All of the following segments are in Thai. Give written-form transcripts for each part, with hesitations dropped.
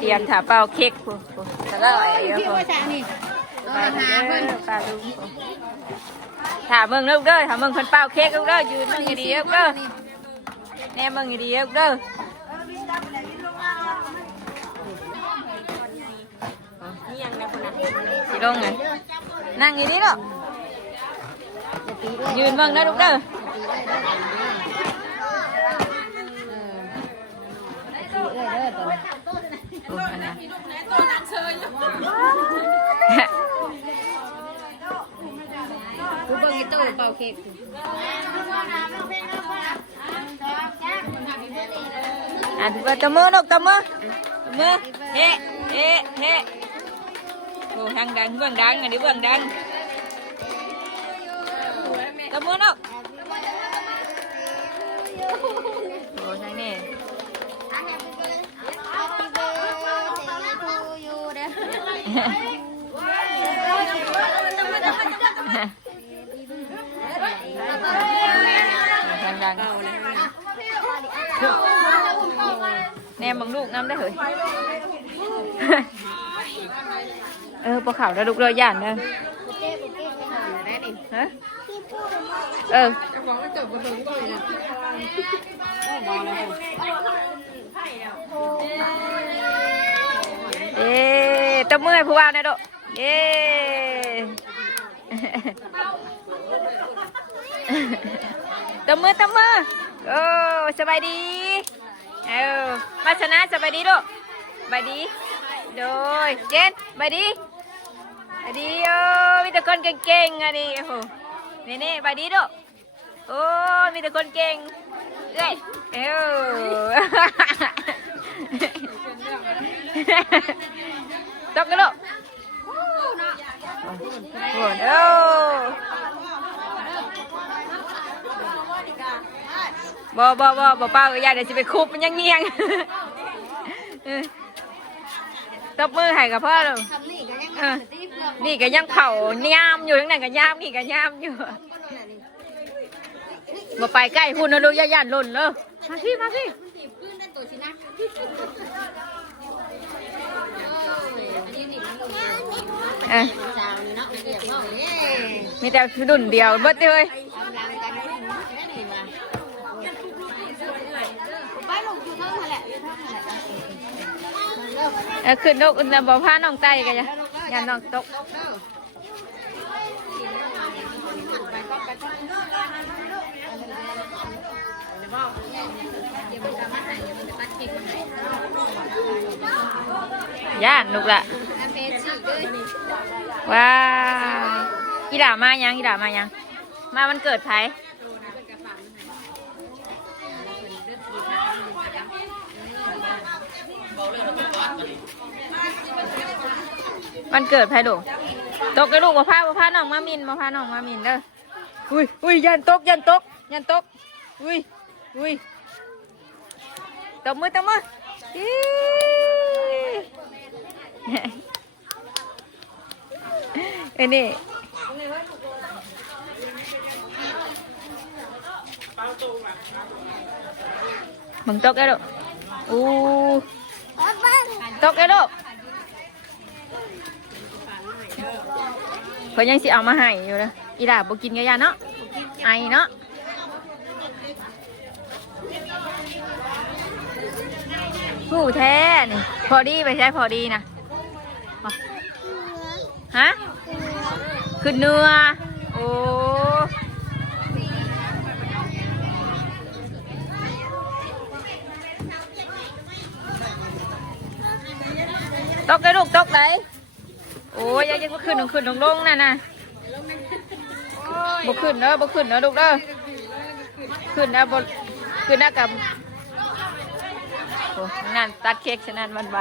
เตรียมถาเป่าเค้กพูแต่ละอะไรเยอะ พี่ พู ว่าจะนี่ ไปเด้อปลาลุงถามเมืองลูกเด้อถามเมืองคนเป่าเค้กลูกเด้อยืนเมืองดีๆลูกเด้อแน่เมืองดีๆลูกเด้อสิลงไงนั่งอย่างนี้ลูกยืนเมืองได้ลูกเด้อกูเบิ่งอีตู้เป่าเค้กตบมือลูกตบมือเฮ้เฮ้เฮ้โอ้ทางดังเบื้องดังอันนี้เบื้องดังตบมือลูกโอ้ทางนี้ดังแนมบังลูกน้ำได้เหรอปลาขาวแล้วลูกเลยย่านเด้อฮะตบมือให้ผู้ว่าหน่อยลูกเย้ตบมือโอ้สบายดีมาชนะสบายดีลูกสบายดีโดยเจนสบายดีมีแต่คนเก่งๆอันนี้โอ้โหนี่สบายดีลูกโอ้มีแต่คนเก่งตกกันลูกโอ้โหบ่ป้าก็อยากเดี๋ยวจะไปคุบมันยังเงียงตบมือให้กับพ่อเลยนี่ก็ยังเผาย่ามอยู่ทั้งนั้นก็ย่ามนี่ก็ย่ามอยู่มาไปใกล้พูดนะลูกย่านหล่นเลยมาสิมีแต่ดุนเดียวเบิดเลยขึ้นนกอุ่นบ่ผ้าน้องไตกันจ้ะอย่าน้องตกย่านลูกละว้าวอีด่ามายังมามันเกิดไผมันเกิดไผดูตกกระลูกมาพาน้องมามินเด้ออุ้ยยันตกอุ้ยตบมือนี่มึงตกกระลูกตกกระลูกเพิ่นยังสิเอามาให้อยู่เลยอีหล่าบ่กินกันยาเนาะไอเนาะผู้แท้นี่พอดีไปใช้พอดีนะฮะขึ้นเนื้อโอ้ตกเลยลูกตกไหนโอ้ยยังขึ้นลงน่ะนะบ่ขึ้นเนอะลูกเด้อขึ้นนะกับโอ้นั่นตัดเค้กฉะนั้นวันใบ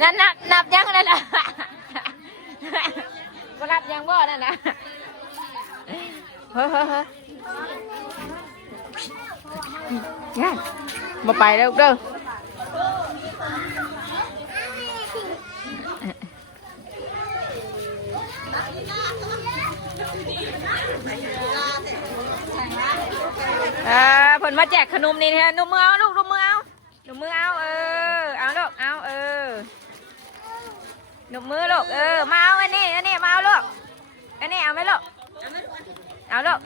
นั่นนับยังนั่นนะบ่นับยังบ่นั่นนะเฮ้ยมาไปแล้วเด้อเพิ่นมาแจกขนมนี่ฮะนมมือเอาลูกนมมือเอา นมมือเอาเอาลูกเอานมมือลูกมาเอาอันนี้มาเอาลูกอันนี้เอาไหมลูกเอาลูก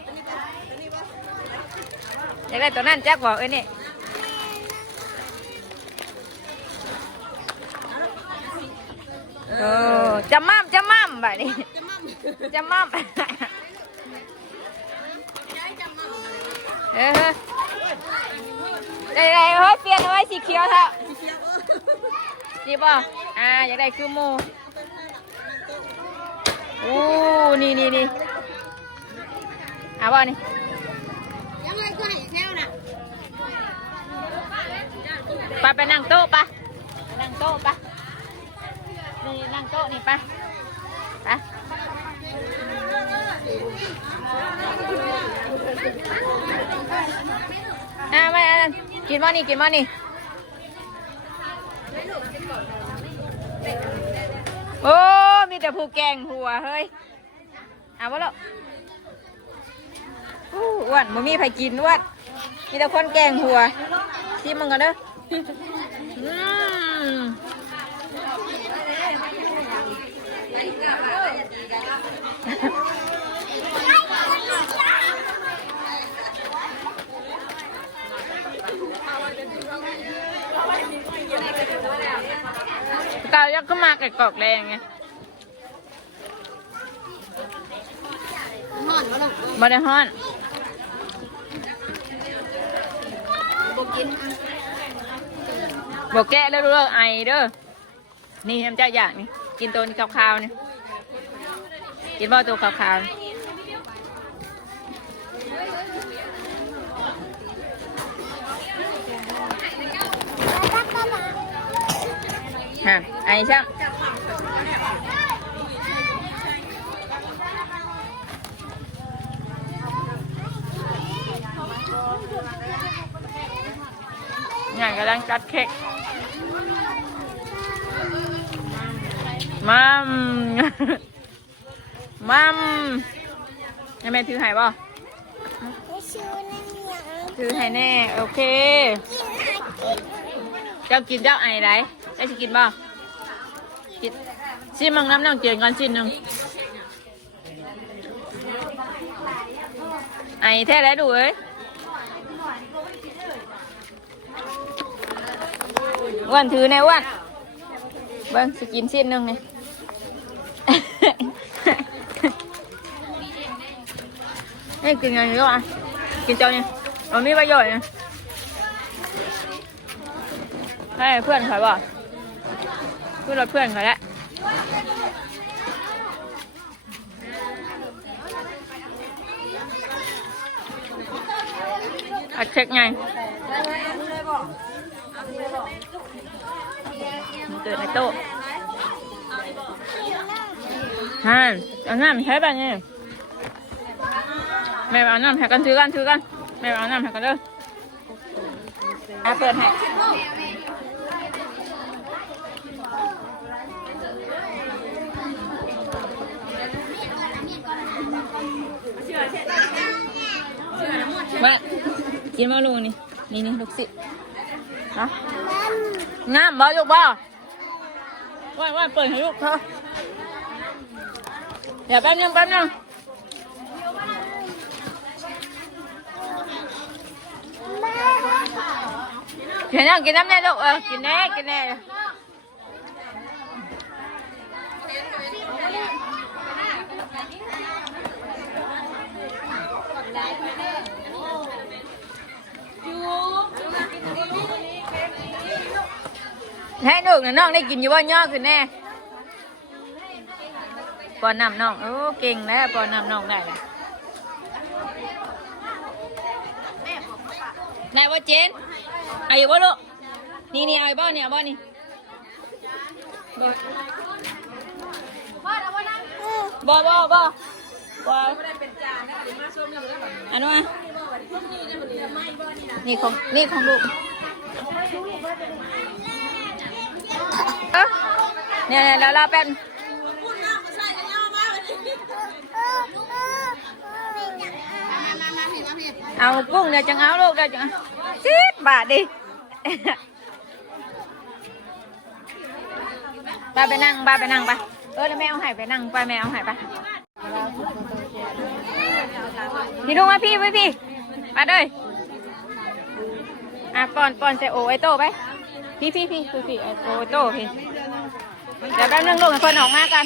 อยากได้ตัวนั้นแจ็คบอกนี่จำมั่มแบบนี้จำมั่มได้เฮ้ยเปลี่ยนเอาไว้สีเขียวเถอะดีป่ะอยากได้คือโมโอ้นี่เอาบ่นี่ยังไงก็ให้แถวน่ะไปนั่งโต๊ะปะนั่งโต๊ะปะนี่นั่งโต๊ะนี่ปะไม่กินมั้นี่โอ้มีแต่ผู้แกงหัวเฮ้ยเอาวะลูกอ้วนบ่มีใครกินอ้วนมีแต่คนแกงหัวชิมมึงกันเด้อกาวยักษ์ก็มาไก่กรอกแรงไงบ่ได้ฮ้อนบอกแกะแล้วดูเด้อไอเด้อนี่น้ำเจ้าอย่างนี่กินตัวนี้ขาวๆนี่กินบ่ตัวขาวๆไอช่างงานกำลังจัดเค้กมัมยังไม่ถือให้บ่ถือให้แน่โอเคเจ้ากินเจ้าไอไรเจ้าจะกินบ่กินชิมมังน้ำน้ำเกลือก่อนชิ้นหนึ่งไอแท้แล้วดูเอ้ยอ้วนถือในอ้วนเบิ้งสกินชิ้นหนึ่งนี่นี่กินยังไงก็อ่ะกินเจ้าเนี่ยมันมีประโยชน์เนี่ยให้เพื่อนเขาบอกเพื่อนเขาแล้วอัดเช็คไงเกิดในโต๊ะเอาน้ำใช้แบบนี้แม่เอาน้ำให้กันถือกันแม่เอาน้ำให้กันเด้อเปิดให้ว่ากินมาลูกนี่ลูกศิษย์เนาะงามบ่ลูกบ่ว่าเปิดให้ลูกเถอะเดี๋ยวแป๊บนึงกินน้ำแน่ลูกกินแน่ให้ลูกนะน้องได้กินอยู่บ่ย่อขึ้นแน่ปอนน้ำน้องโอ้เก่งแล้วปอนน้ำน้องได้เลยนายว่าเจนเอาอยู่บ่ลูกนี่เอาบ่เอาบ่นี่บ่อันนู้นนี่ของลูกเนี่ยแล้วเราเป็นเอากุ้งเดี๋ยวจังเอาลูกเดี๋ยวจัง10 บาทดิ ป้าไปนั่งป้าไปนั่งไปแล้วแม่เอาไห่ไปนั่งไปแม่เอาไห่ไปพี่ลุงมาพี่ไปพี่มาเลยป้อนใส่โอไอโต้ไปพี่ไอโอโต้พี่เดี๋ยวแป๊บนึงลูกให้คนออกมากัน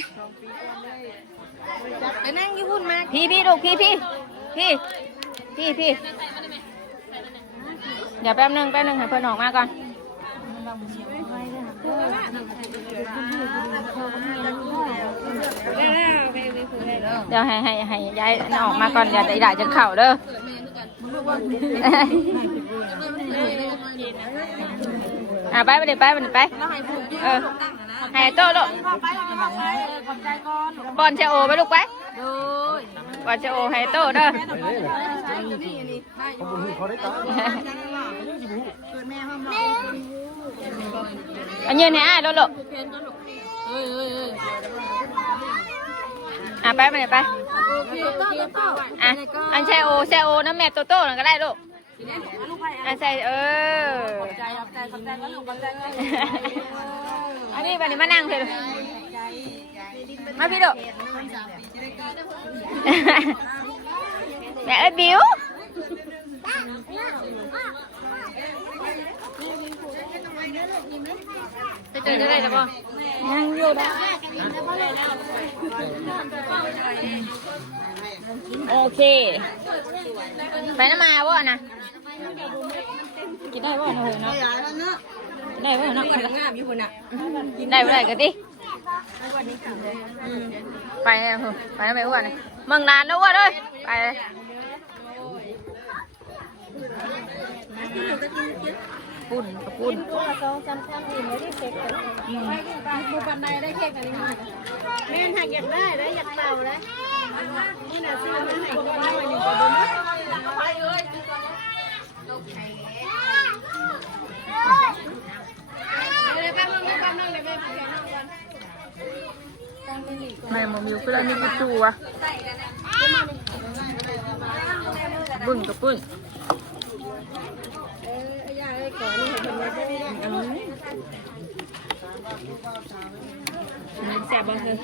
ไปนั่งอยู่หุ่นมา พี่ลูกพี่เดี๋ยวแป๊บนึงให้เพื่อนออกมาก่อนเดี๋ยวให้ย้ายออกมาก่อนอย่าได้จะเข่าเด้อไปให้โต้ลูกบอลเชโอไปลูกไปบอลเชโอให้โต้เด้ออันยืนให้อ้ายลูกไปอันเชโอน้ำแม่โต้นั่นก็ได้ลูกอันใส่อันนี้วันนี้มานั่งเลยมาพี่ลูกแม่บิวจะเจอได้จ้ะพ่อนั่งอยู่นะโอเคไปน้ำมาบ่นะกินได้บ่เนาะได้บ่เนาะได้บ่ได้กันดิไปแล้วไปอ้วนเมืองนานแล้วอ้วนเลยไปปุ่นกับปุ่นดูปันไดได้เค้กกันนี่แม่หักอยากได้แล้วอยากเป่าแล้วนี่น่ะซื้อมาให้กินหน่อยหนึ่งก็ดูนะแม่มามิวก็ได้มีกระจูอ่ะบึ้งกับปุ้นแซ่บบ้างคือ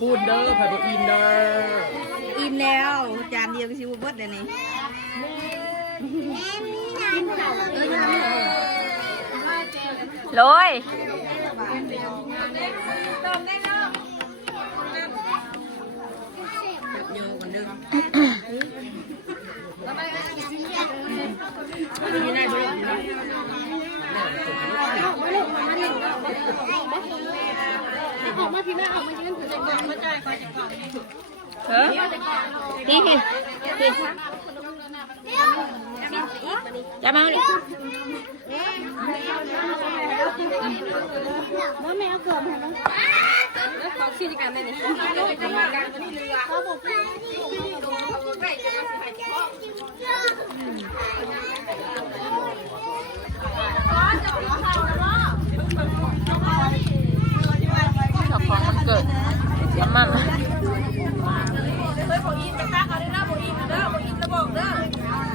พูดเด้อไผ่บอินเด้อ อิ่มแล้วจานเดียวก็ชิวเบิดเลยนี่โรยออกมาพี่แม่ออกมายืนถือใจกลางมาจ่ายคอยจะกล่องพี่จะมาดิแล้วแม่เอาเกือบเห็นไหมของชิ้นกันแม่นี่เขาบอกชอบของมันเกิดย้ำมั่ง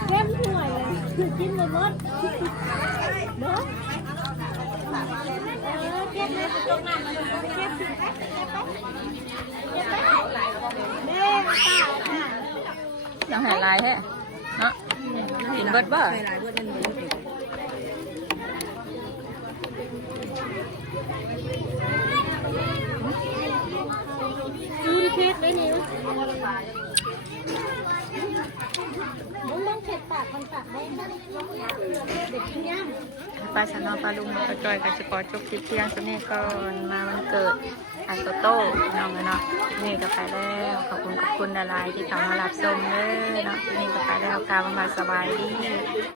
เข้มห่วยเลยกินหมดเนาะเข้มเลยตรงนั้นเข้มยังหายลายแท้เนาะกินเบิดบ่จูนเค้กได้เนี่ยต้องเข็ดปากมันปากได้เด็กกินย่ำป้าฉันนอนป้าลุงมาจอยกันจะขอจบคลิปเที่ยงสักนิดก่อนมาวันเกิด อันโตโต้น้องเนาะนี่ก็ไปแล้วขอบคุณหลายๆที่เข้ามารับชมเด้อเนาะนี่ก็ไปแล้วกล่าวว่าสบายดี